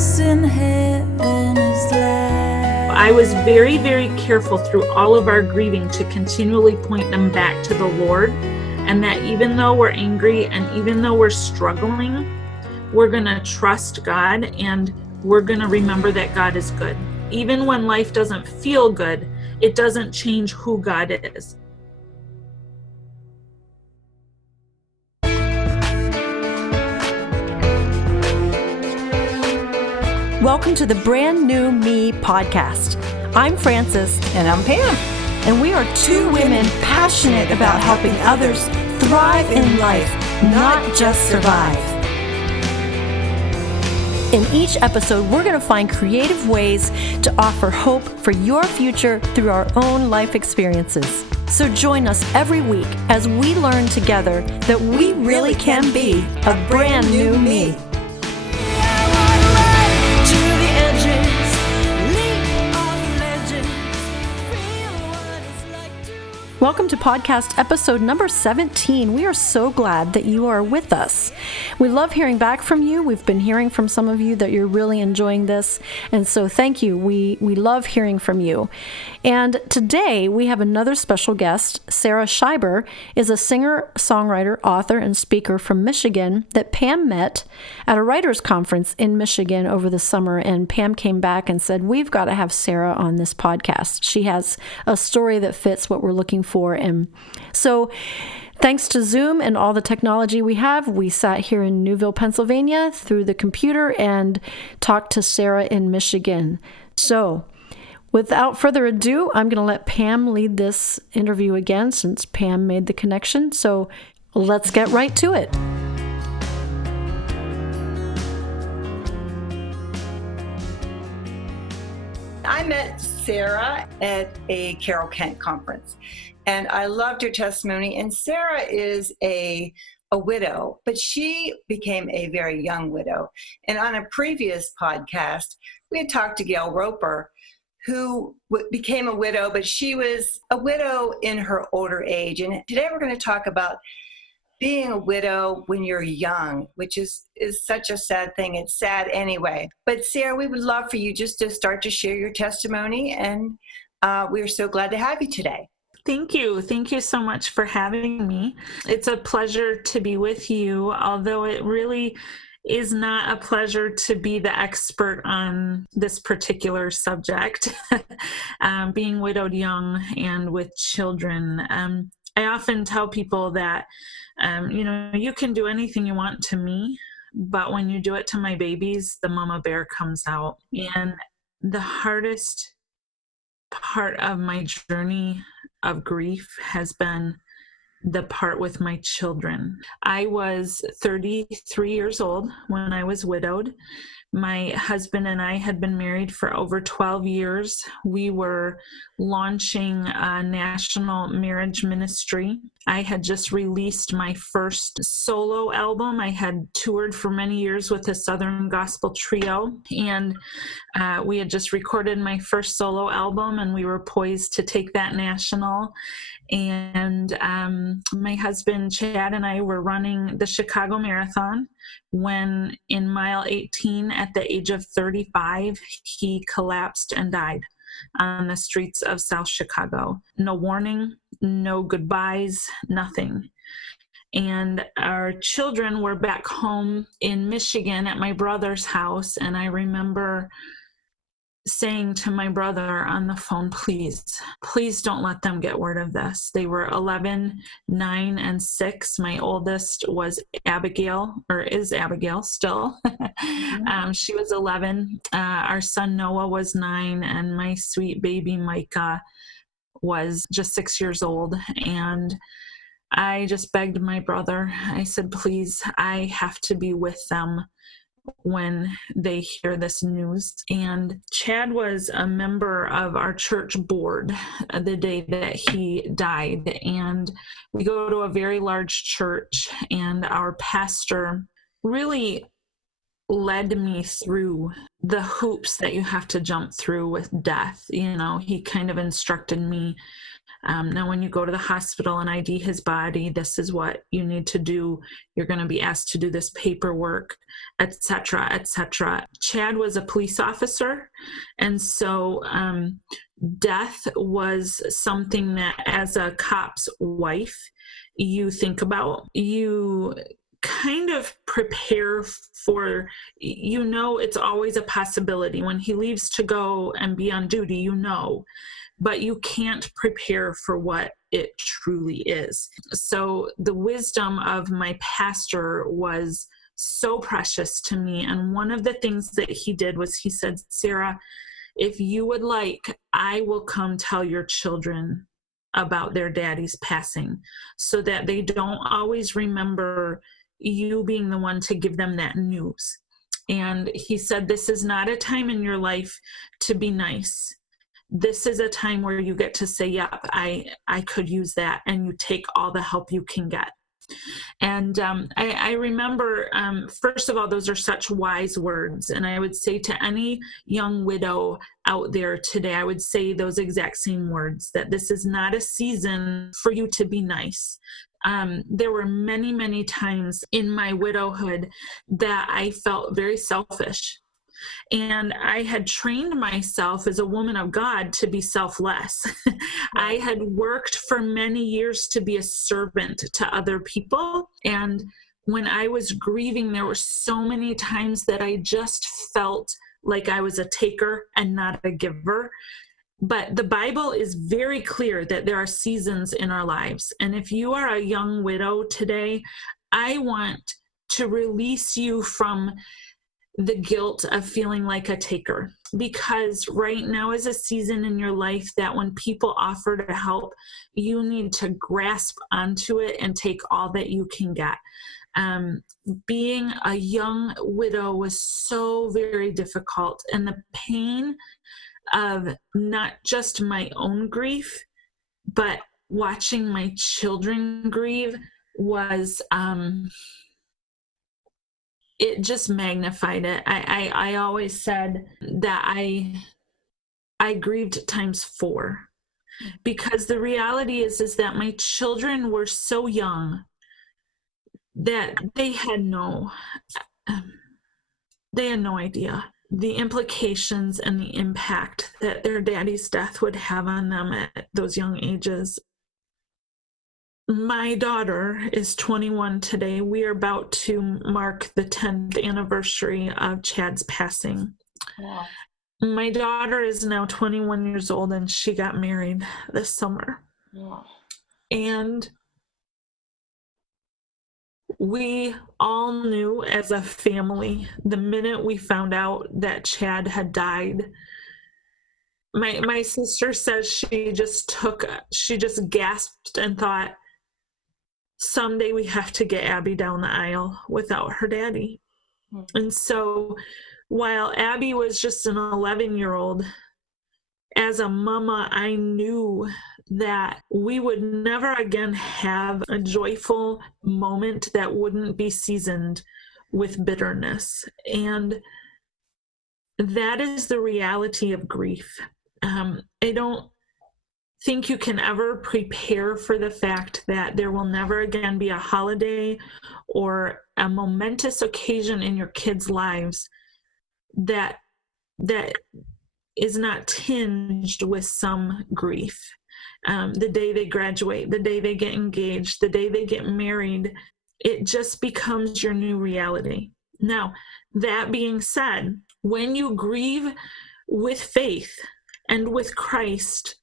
Jesus in heaven is glad. I was very, very careful through all of our grieving to continually point them back to the Lord, and that even though we're angry and even though we're struggling, we're going to trust God and we're going to remember that God is good. Even when life doesn't feel good, it doesn't change who God is. Welcome to the Brand New Me podcast. I'm Frances. And I'm Pam. And we are two women passionate about helping others thrive in life, not just survive. In each episode, we're going to find creative ways to offer hope for your future through our own life experiences. So join us every week as we learn together that we really can be a brand new me. Welcome to podcast episode number 17. We are so glad that you are with us. We love hearing back from you. We've been hearing from some of you that you're really enjoying this. And so thank you. We love hearing from you. And today we have another special guest. Sarah Schieber is a singer, songwriter, author, and speaker from Michigan that Pam met at a writers' conference in Michigan over the summer. And Pam came back and said, we've got to have Sarah on this podcast. She has a story that fits what we're looking for. And so thanks to Zoom and all the technology we have, we sat here in Newville, Pennsylvania through the computer and talked to Sarah in Michigan. So without further ado, I'm going to let Pam lead this interview again since Pam made the connection. So let's get right to it. I met Sarah at a Carol Kent conference, and I loved her testimony. And Sarah is a widow, but she became a very young widow. And on a previous podcast, we had talked to Gail Roper, who became a widow, but she was a widow in her older age. And today we're going to talk about being a widow when you're young, which is such a sad thing. It's sad anyway. But Sarah, we would love for you just to start to share your testimony, and we're so glad to have you today. Thank you. Thank you so much for having me. It's a pleasure to be with you, although it really is not a pleasure to be the expert on this particular subject, being widowed young and with children. I often tell people that, you can do anything you want to me, but when you do it to my babies, the mama bear comes out. And the hardest part of my journey of grief has been the part with my children. I was 33 years old when I was widowed. My husband and I had been married for over 12 years. We were launching a national marriage ministry. I had just released my first solo album. I had toured for many years with a Southern gospel trio, and we had just recorded my first solo album, and we were poised to take that national. And my husband, Chad, and I were running the Chicago Marathon when in mile 18 at the age of 35, he collapsed and died on the streets of South Chicago. No warning, no goodbyes, nothing. And our children were back home in Michigan at my brother's house, and I remember saying to my brother on the phone, please don't let them get word of this. They were 11, 9, and 6. My oldest was Abigail, or is Abigail still. She was 11. Our son Noah was 9, and my sweet baby Micah was just 6 years old. And I just begged my brother. I said, please, I have to be with them when they hear this news. And Chad was a member of our church board the day that he died. And we go to a very large church, and our pastor really led me through the hoops that you have to jump through with death. He kind of instructed me Now, when you go to the hospital and ID his body, this is what you need to do. You're going to be asked to do this paperwork, etc., etc. Chad was a police officer, and so death was something that, as a cop's wife, you think about. You kind of prepare for, it's always a possibility. When he leaves to go and be on duty, but you can't prepare for what it truly is. So the wisdom of my pastor was so precious to me. And one of the things that he did was he said, Sarah, if you would like, I will come tell your children about their daddy's passing so that they don't always remember you being the one to give them that news. And he said, this is not a time in your life to be nice. This is a time where you get to say, yep, I could use that. And you take all the help you can get. And I remember, first of all, those are such wise words. And I would say to any young widow out there today, I would say those exact same words, that this is not a season for you to be nice. There were many, many times in my widowhood that I felt very selfish. And I had trained myself as a woman of God to be selfless. I had worked for many years to be a servant to other people. And when I was grieving, there were so many times that I just felt like I was a taker and not a giver. But the Bible is very clear that there are seasons in our lives. And if you are a young widow today, I want to release you from the guilt of feeling like a taker, because right now is a season in your life that when people offer to help, you need to grasp onto it and take all that you can get. Being a young widow was so very difficult, and the pain of not just my own grief, but watching my children grieve was, it just magnified it. I always said that I grieved times 4, because the reality is that my children were so young that they had no idea the implications and the impact that their daddy's death would have on them at those young ages. My daughter is 21 today. We are about to mark the 10th anniversary of Chad's passing. Wow. My daughter is now 21 years old, and she got married this summer. Wow. And we all knew as a family, the minute we found out that Chad had died, my sister says she just gasped and thought, someday we have to get Abby down the aisle without her daddy. Mm-hmm. And so while Abby was just an 11-year-old, as a mama, I knew that we would never again have a joyful moment that wouldn't be seasoned with bitterness. And that is the reality of grief. I don't think you can ever prepare for the fact that there will never again be a holiday or a momentous occasion in your kids' lives that is not tinged with some grief. The day they graduate, the day they get engaged, the day they get married, it just becomes your new reality. Now, that being said, when you grieve with faith and with Christ,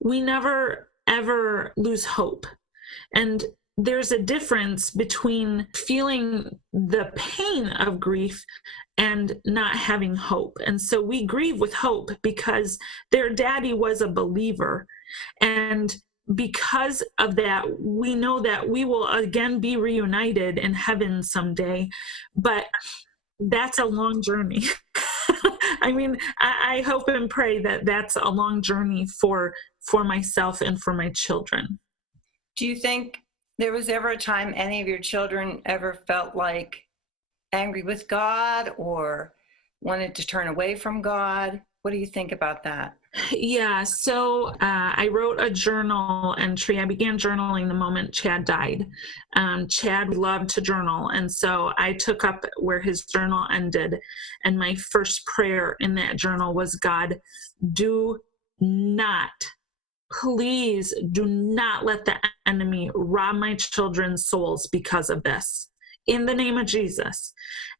we never, ever lose hope. And there's a difference between feeling the pain of grief and not having hope. And so we grieve with hope because their daddy was a believer. And because of that, we know that we will again be reunited in heaven someday. But that's a long journey. I mean, I hope and pray that that's a long journey for myself and for my children. Do you think there was ever a time any of your children ever felt like angry with God or wanted to turn away from God? What do you think about that? Yeah, so I wrote a journal entry. I began journaling the moment Chad died. Chad loved to journal, and so I took up where his journal ended. And my first prayer in that journal was, God, do not, please do not let the enemy rob my children's souls because of this, in the name of Jesus.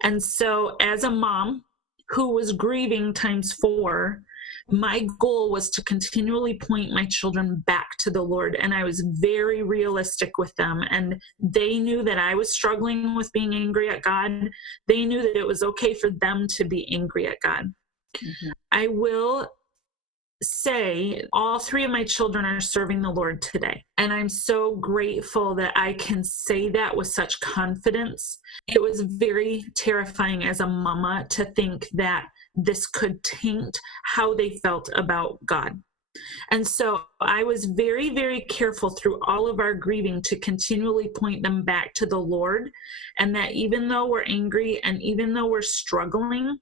And so as a mom who was grieving times 4, my goal was to continually point my children back to the Lord. And I was very realistic with them. And they knew that I was struggling with being angry at God. They knew that it was okay for them to be angry at God. Mm-hmm. I will say all 3 of my children are serving the Lord today. And I'm so grateful that I can say that with such confidence. It was very terrifying as a mama to think that this could taint how they felt about God. And so I was very, very careful through all of our grieving to continually point them back to the Lord. And that even though we're angry and even though we're struggling,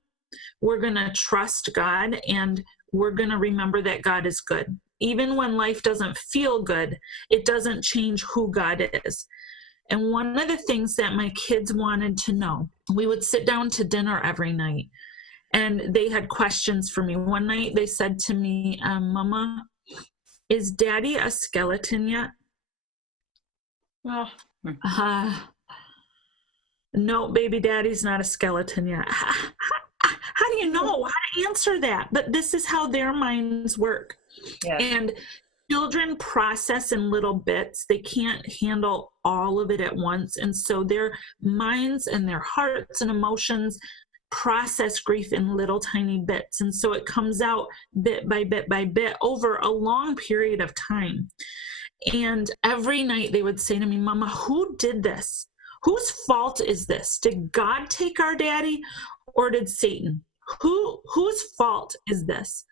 we're going to trust God and we're going to remember that God is good. Even when life doesn't feel good, it doesn't change who God is. And one of the things that my kids wanted to know, we would sit down to dinner every night. And they had questions for me. One night they said to me, Mama, is Daddy a skeleton yet? Oh. No, baby, Daddy's not a skeleton yet. How do you know how to answer that? But this is how their minds work. Yes. And children process in little bits. They can't handle all of it at once. And so their minds and their hearts and emotions process grief in little tiny bits. And so it comes out bit by bit by bit over a long period of time. And every night they would say to me, Mama, who did this? Whose fault is this? Did God take our daddy or did Satan? Whose fault is this?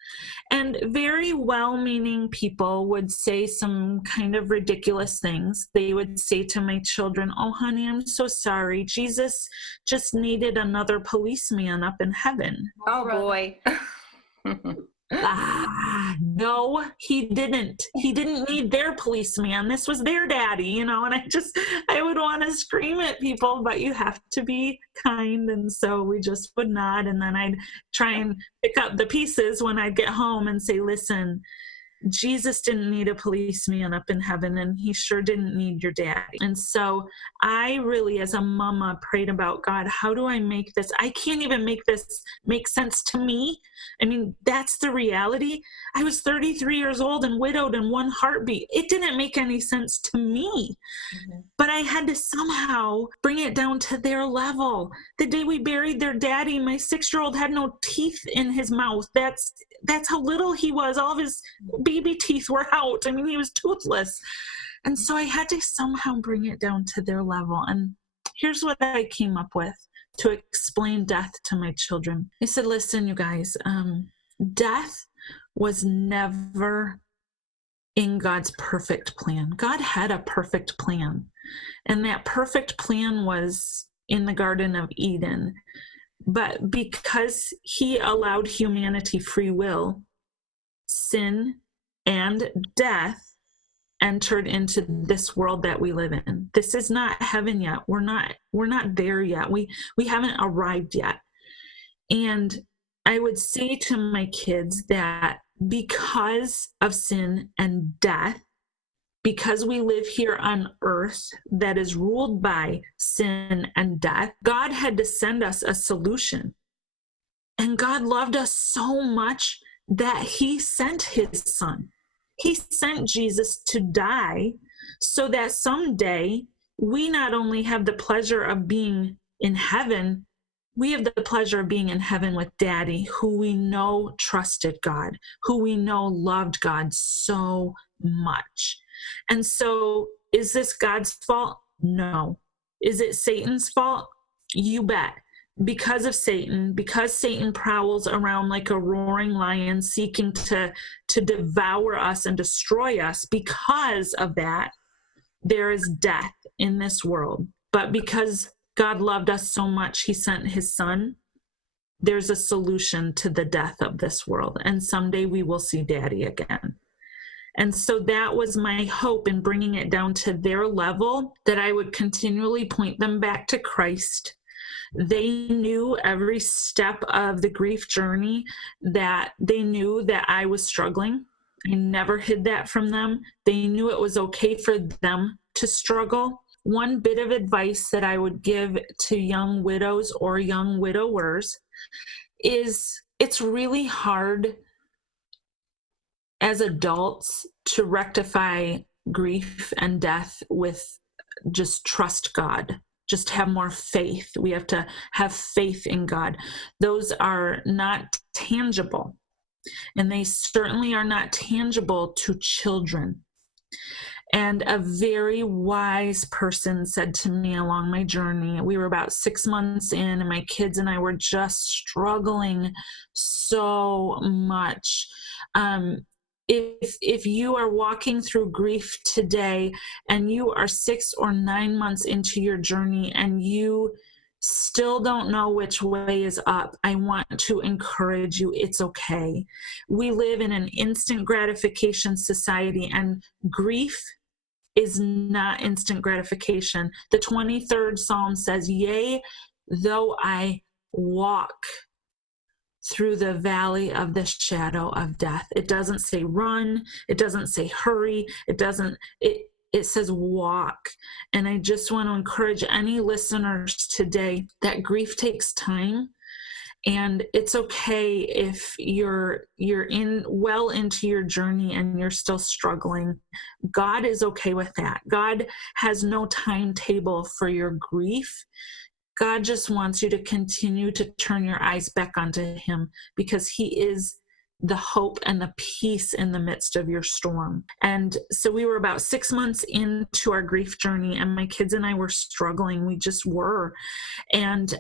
And very well-meaning people would say some kind of ridiculous things. They would say to my children, oh, honey, I'm so sorry. Jesus just needed another policeman up in heaven. Oh, boy. No, he didn't. He didn't need their policeman. This was their daddy, and I would want to scream at people, but you have to be kind. And so we just would nod. And then I'd try and pick up the pieces when I'd get home and say, listen, Jesus didn't need a policeman up in heaven, and he sure didn't need your daddy. And so I really, as a mama, prayed about, God, how do I make this? I can't even make this make sense to me. I mean, that's the reality. I was 33 years old and widowed in one heartbeat. It didn't make any sense to me. Mm-hmm. But I had to somehow bring it down to their level. The day we buried their daddy, my 6-year-old had no teeth in his mouth. That's how little he was. All of his baby teeth were out. I mean, he was toothless. And so I had to somehow bring it down to their level. And here's what I came up with to explain death to my children. I said, listen, you guys, death was never in God's perfect plan. God had a perfect plan. And that perfect plan was in the Garden of Eden. But because he allowed humanity free will, sin and death entered into this world that we live in. This is not heaven yet. We're not there yet. We haven't arrived yet. And I would say to my kids that because of sin and death, because we live here on earth that is ruled by sin and death, God had to send us a solution. And God loved us so much that he sent his son. He sent Jesus to die so that someday we not only have the pleasure of being in heaven, we have the pleasure of being in heaven with Daddy, who we know trusted God, who we know loved God so much. And so, is this God's fault? No. Is it Satan's fault? You bet. Because of Satan, because Satan prowls around like a roaring lion seeking to devour us and destroy us, because of that, there is death in this world. But because God loved us so much, he sent his son, there's a solution to the death of this world, and someday we will see Daddy again. And so that was my hope in bringing it down to their level, that I would continually point them back to Christ. They knew every step of the grief journey, that they knew that I was struggling. I never hid that from them. They knew it was okay for them to struggle. One bit of advice that I would give to young widows or young widowers is it's really hard as adults to rectify grief and death with just trust God. Just have more faith. We have to have faith in God. Those are not tangible, and they certainly are not tangible to children. And a very wise person said to me along my journey, we were about 6 months in, and my kids and I were just struggling so much. If you are walking through grief today and you are 6 or 9 months into your journey and you still don't know which way is up, I want to encourage you. It's okay. We live in an instant gratification society, and grief is not instant gratification. The 23rd Psalm says, "Yea, though I walk through the valley of the shadow of death." It doesn't say run. It doesn't say hurry. It says walk. And I just want to encourage any listeners today that grief takes time. And it's okay if you're well into your journey and you're still struggling. God is okay with that. God has no timetable for your grief. God just wants you to continue to turn your eyes back onto him, because he is the hope and the peace in the midst of your storm. And so we were about 6 months into our grief journey, and my kids and I were struggling. We just were. And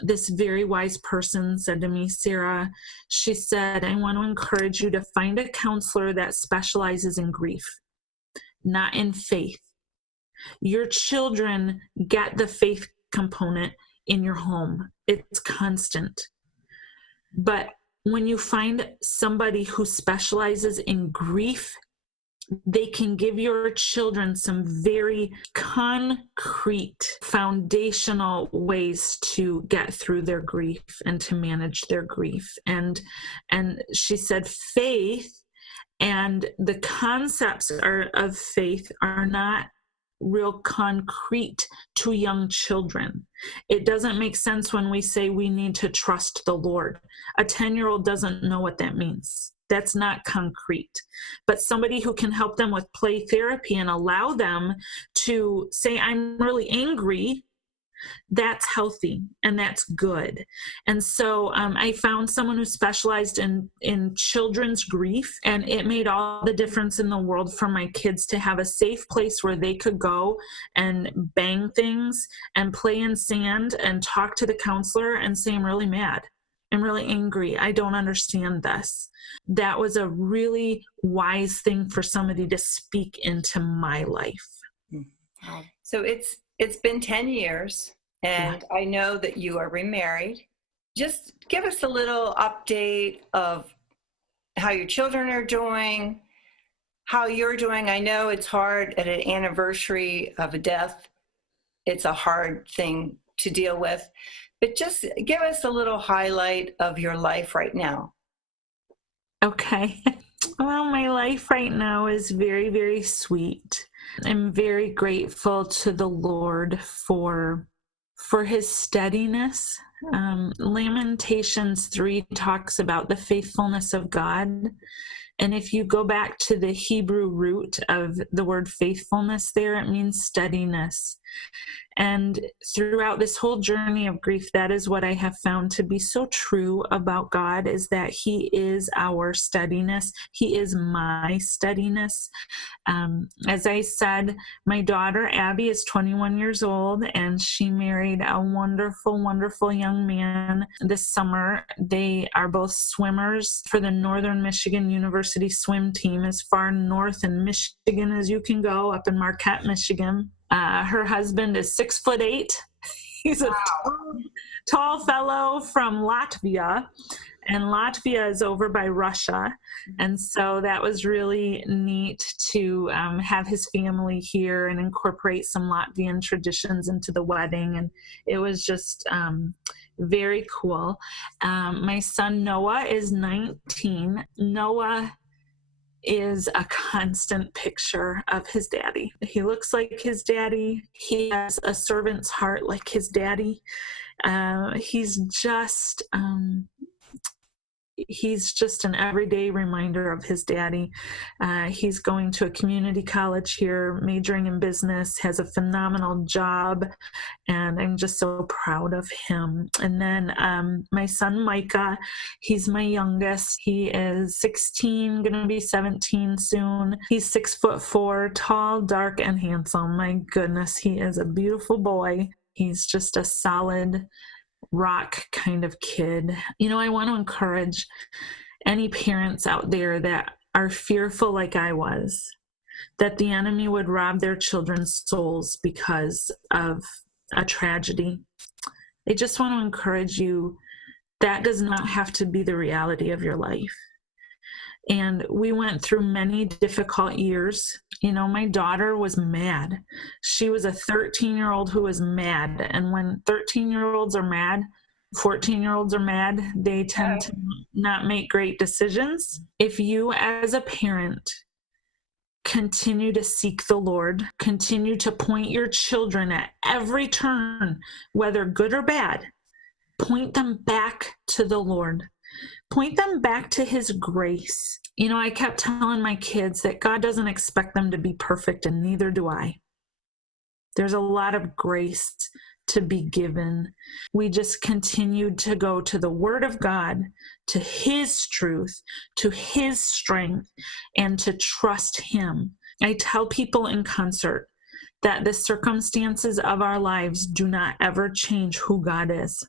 this very wise person said to me, Sarah, she said, I want to encourage you to find a counselor that specializes in grief, not in faith. Your children get the faith component in your home. It's constant. But when you find somebody who specializes in grief, they can give your children some very concrete, foundational ways to get through their grief and to manage their grief. And she said faith and the concepts of faith are not real concrete to young children. It doesn't make sense when we say we need to trust the Lord. A 10-year-old doesn't know what that means. That's not concrete. But somebody who can help them with play therapy and allow them to say, I'm really angry, that's healthy and that's good. And so I found someone who specialized in children's grief, and it made all the difference in the world for my kids to have a safe place where they could go and bang things and play in sand and talk to the counselor and say, I'm really mad. I'm really angry. I don't understand this. That was a really wise thing for somebody to speak into my life. So it's been 10 years, and I know that you are remarried. Just give us a little update of how your children are doing, how you're doing. I know it's hard at an anniversary of a death. It's a hard thing to deal with, but just give us a little highlight of your life right now. Okay. Well, my life right now is very, very sweet. I'm very grateful to the Lord for his steadiness. Lamentations 3 talks about the faithfulness of God. And if you go back to the Hebrew root of the word faithfulness there, it means steadiness. And throughout this whole journey of grief, that is what I have found to be so true about God, is that he is our steadiness. He is my steadiness. As I said, my daughter, Abby, is 21 years old, and she married a wonderful, wonderful young man this summer. They are both swimmers for the Northern Michigan University swim team, as far north in Michigan as you can go, up in Marquette, Michigan. Her husband is 6'8", He's a tall fellow from Latvia, and Latvia is over by Russia. And so that was really neat to have his family here and incorporate some Latvian traditions into the wedding. And it was just very cool. My son Noah is 19. Noah is a constant picture of his daddy. He looks like his daddy. He has a servant's heart like his daddy. He's just an everyday reminder of his daddy. He's going to a community college here, majoring in business, has a phenomenal job, and I'm just so proud of him. And then my son Micah, he's my youngest. He is 16, gonna be 17 soon. He's 6'4", tall, dark, and handsome. My goodness, he is a beautiful boy. He's just a solid rock kind of kid. You know, I want to encourage any parents out there that are fearful like I was, that the enemy would rob their children's souls because of a tragedy. I just want to encourage you, that does not have to be the reality of your life. And we went through many difficult years. You know, my daughter was mad. She was a 13-year-old who was mad. And when 13-year-olds are mad, 14-year-olds are mad, they tend to not make great decisions. If you as a parent continue to seek the Lord, continue to point your children at every turn, whether good or bad, point them back to the Lord. Point them back to his grace. You know, I kept telling my kids that God doesn't expect them to be perfect, and neither do I. There's a lot of grace to be given. We just continued to go to the Word of God, to his truth, to his strength, and to trust him. I tell people in concert that the circumstances of our lives do not ever change who God is.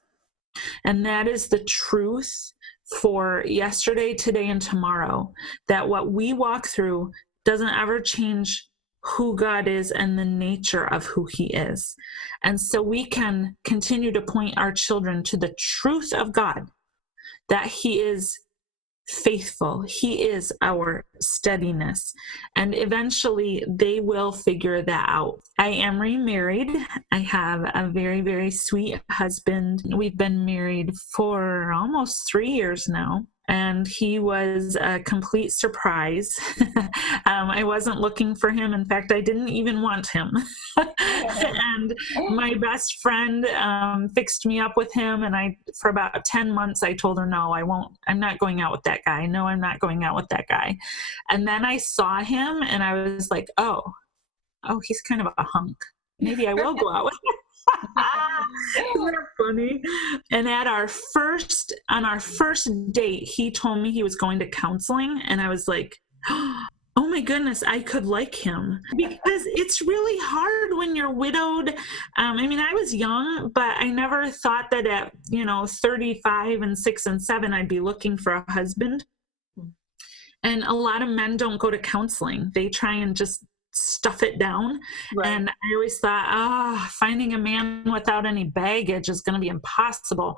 And that is the truth for yesterday, today, and tomorrow, that what we walk through doesn't ever change who God is and the nature of who he is. And so we can continue to point our children to the truth of God, that he is faithful. He is our steadiness. And eventually they will figure that out. I am remarried. I have a very, very sweet husband. We've been married for almost 3 years now. And he was a complete surprise. I wasn't looking for him. In fact, I didn't even want him. And my best friend fixed me up with him. And for about 10 months, I told her, no, I won't. I'm not going out with that guy. No, I'm not going out with that guy. And then I saw him and I was like, oh, he's kind of a hunk. Maybe I will go out with him. Isn't that funny? And on our first date, he told me he was going to counseling, and I was like, oh my goodness, I could like him, because it's really hard when you're widowed. I mean, I was young, but I never thought that at 35 and 6 and 7 I'd be looking for a husband. And a lot of men don't go to counseling. They try and just stuff it down. Right. And I always thought, finding a man without any baggage is going to be impossible.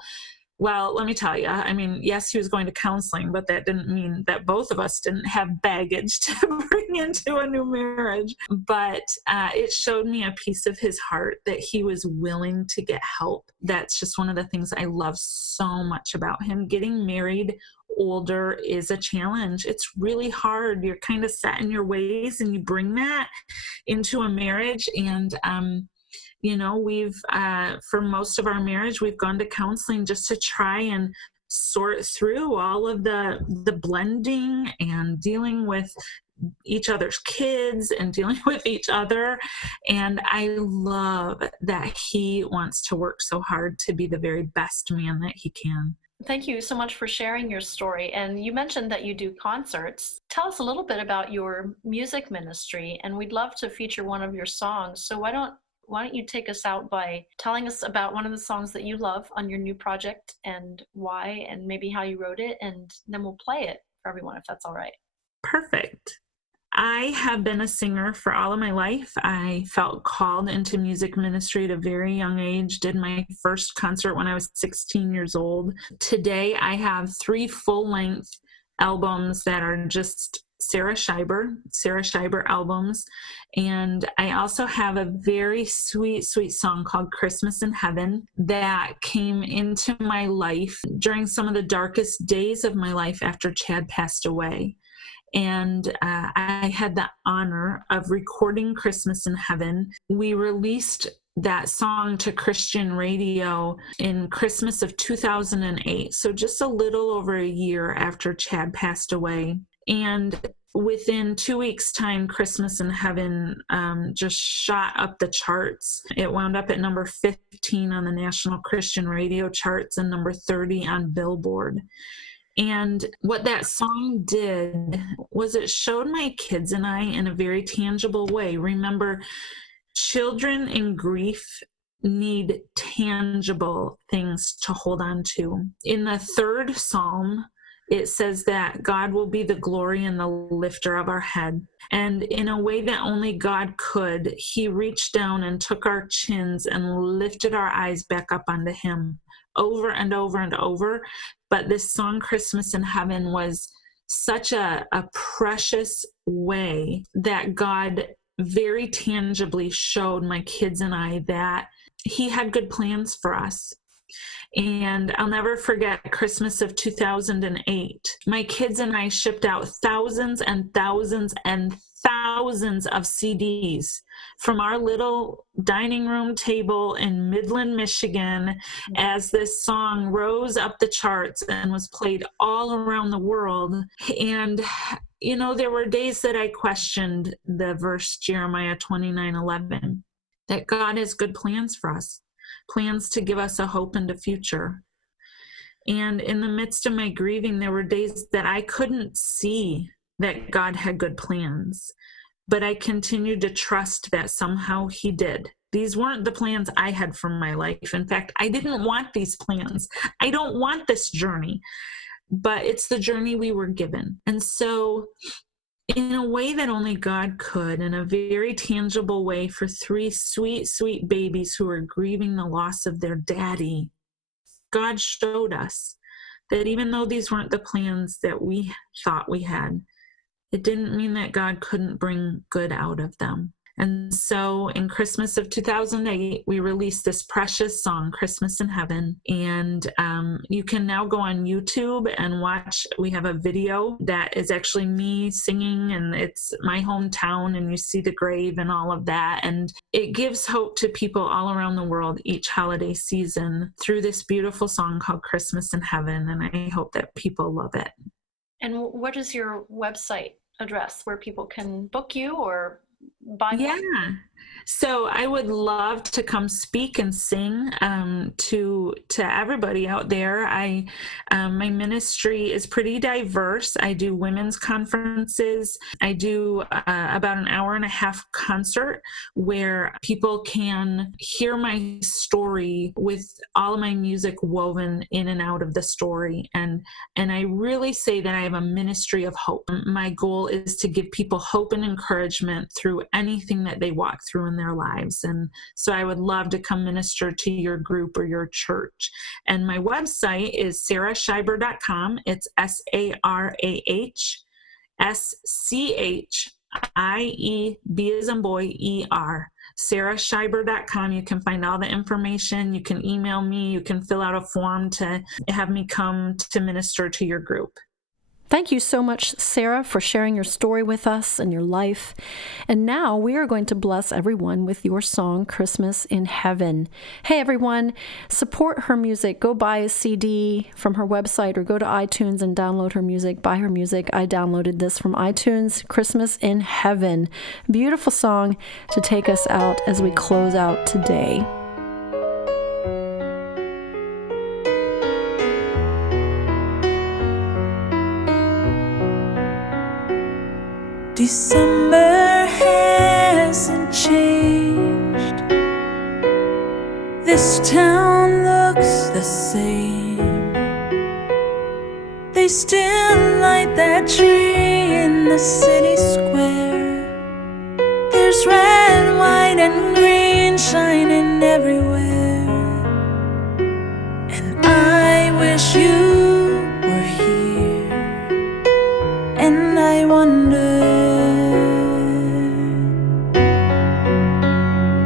Well, let me tell you, I mean, yes, he was going to counseling, but that didn't mean that both of us didn't have baggage to bring into a new marriage. But it showed me a piece of his heart, that he was willing to get help. That's just one of the things I love so much about him. Getting married older is a challenge. It's really hard. You're kind of set in your ways, and you bring that into a marriage. And we've for most of our marriage, we've gone to counseling just to try and sort through all of the blending and dealing with each other's kids and dealing with each other. And I love that he wants to work so hard to be the very best man that he can. Thank you so much for sharing your story. And you mentioned that you do concerts. Tell us a little bit about your music ministry, and we'd love to feature one of your songs. So why don't you take us out by telling us about one of the songs that you love on your new project, and why, and maybe how you wrote it, and then we'll play it for everyone, if that's all right. Perfect. I have been a singer for all of my life. I felt called into music ministry at a very young age, did my first concert when I was 16 years old. Today, I have 3 full-length albums that are just Sarah Schieber albums. And I also have a very sweet, sweet song called Christmas in Heaven that came into my life during some of the darkest days of my life after Chad passed away. And I had the honor of recording Christmas in Heaven. We released that song to Christian radio in Christmas of 2008, so just a little over a year after Chad passed away. And within 2 weeks' time, Christmas in Heaven just shot up the charts. It wound up at number 15 on the National Christian Radio charts and number 30 on Billboard. And what that song did was it showed my kids and I in a very tangible way. Remember, children in grief need tangible things to hold on to. In the 3rd Psalm, it says that God will be the glory and the lifter of our head. And in a way that only God could, he reached down and took our chins and lifted our eyes back up onto him over and over and over. But this song, Christmas in Heaven, was such a precious way that God very tangibly showed my kids and I that he had good plans for us. And I'll never forget Christmas of 2008. My kids and I shipped out thousands and thousands and thousands of CDs from our little dining room table in Midland, Michigan, as this song rose up the charts and was played all around the world. And, you know, there were days that I questioned the verse Jeremiah 29:11, that God has good plans for us, plans to give us a hope and a future. And in the midst of my grieving, there were days that I couldn't see that God had good plans, but I continued to trust that somehow he did. These weren't the plans I had for my life. In fact, I didn't want these plans. I don't want this journey, but it's the journey we were given. And so in a way that only God could, in a very tangible way, for 3 sweet, sweet babies who were grieving the loss of their daddy, God showed us that even though these weren't the plans that we thought we had, it didn't mean that God couldn't bring good out of them. And so in Christmas of 2008, we released this precious song, Christmas in Heaven. And you can now go on YouTube and watch. We have a video that is actually me singing, and it's my hometown, and you see the grave and all of that. And it gives hope to people all around the world each holiday season through this beautiful song called Christmas in Heaven. And I hope that people love it. And what is your website address where people can book you or buy more? Yeah. So I would love to come speak and sing to everybody out there. My ministry is pretty diverse. I do women's conferences. I do about an hour and a half concert where people can hear my story with all of my music woven in and out of the story. And I really say that I have a ministry of hope. My goal is to give people hope and encouragement through anything that they walk through in their lives. And so I would love to come minister to your group or your church. And my website is sarahschieber.com. It's SarahSchieber, as in boy, ER. sarahschieber.com. You can find all the information. You can email me. You can fill out a form to have me come to minister to your group. Thank you so much, Sarah, for sharing your story with us and your life. And now we are going to bless everyone with your song, Christmas in Heaven. Hey, everyone, support her music. Go buy a CD from her website or go to iTunes and download her music. Buy her music. I downloaded this from iTunes, Christmas in Heaven. Beautiful song to take us out as we close out today. December hasn't changed. This town looks the same. The they still light that tree in the city square. There's red, white, and green shining everywhere. And I wish you were here. And I wonder,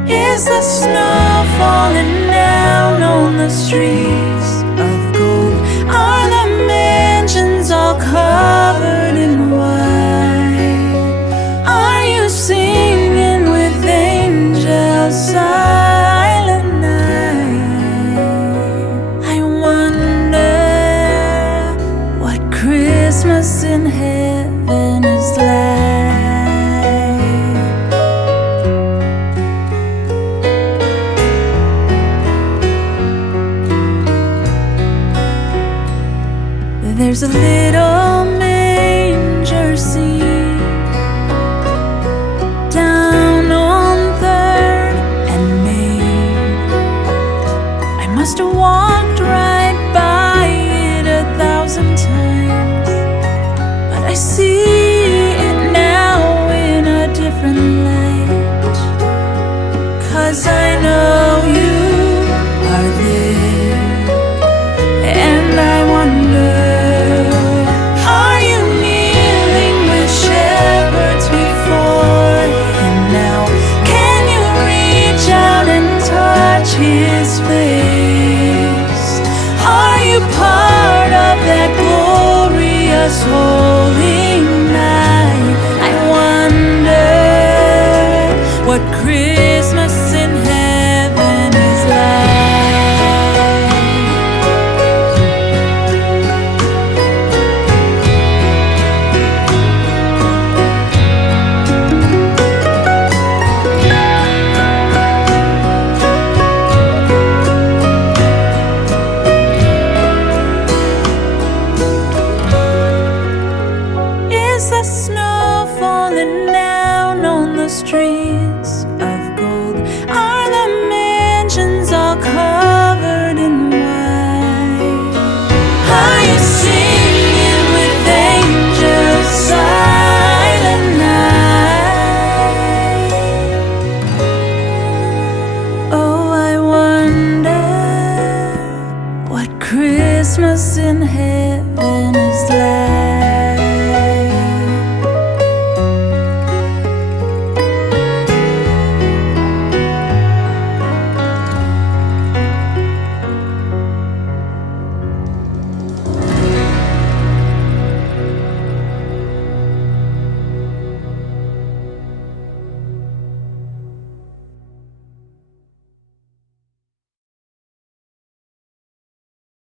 is the snow falling down on the streets of gold? Are the mansions all covered in white? Are you singing with angels silent night? I wonder what Christmas in heaven is like. There's a little manger scene down on 3rd and Main. I must have walked right by it 1,000 times, but I see it now in a different light. 'Cause I know you are there, and I wonder, his face? Are you part of that glorious holy